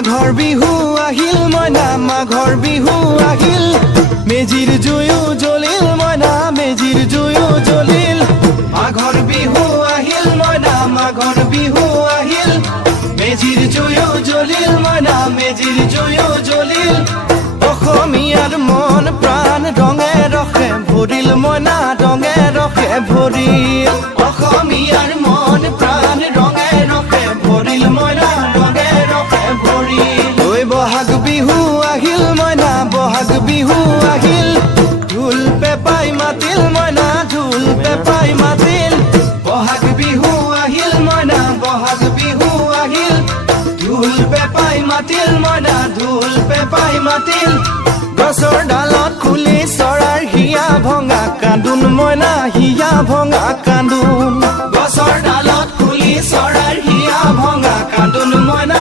মাঘৰ বিহু আহিল মইনা মাঘৰ বিহু আহিল মেজিৰ জুয়ো জ্বলিল মইনা মেজিৰ জুয়ো জ্বলিল মাঘৰ বিহু আহিল মইনা মাঘৰ বিহু আহিল মেজিৰ জুয়ো জ্বলিল মইনা মেজিৰ জুয়ো জ্বলিল অসমীয়াৰ মন প্ৰাণ ৰঙে ৰখে ভৰিল মইনা ৰঙে ৰখে ভৰিল অসমীয়াৰ মন প্ৰাণ ৰঙে ৰখে ভৰিল মইনা ৰঙে ৰখে ভৰিল ঐ বহাগ বিহু আহিল মইনা বহাগ বিহু আহিল ঢোল পেপাই মাতিল মইনা ঢোল পেপাই মাতিল বহাগ বিহু আহিল মইনা বহাগ বিহু আহিল ঢোল পেপাই মাতিল মইনা ঢোল পেপাই মাতিল গছৰ ডালত খুলি চৰাৰ হিয়া ভঙা কান্দোন মইনা হিয়া ভঙা কান্দোন গছৰ ডালত খুলি চৰাৰ হিয়া ভঙা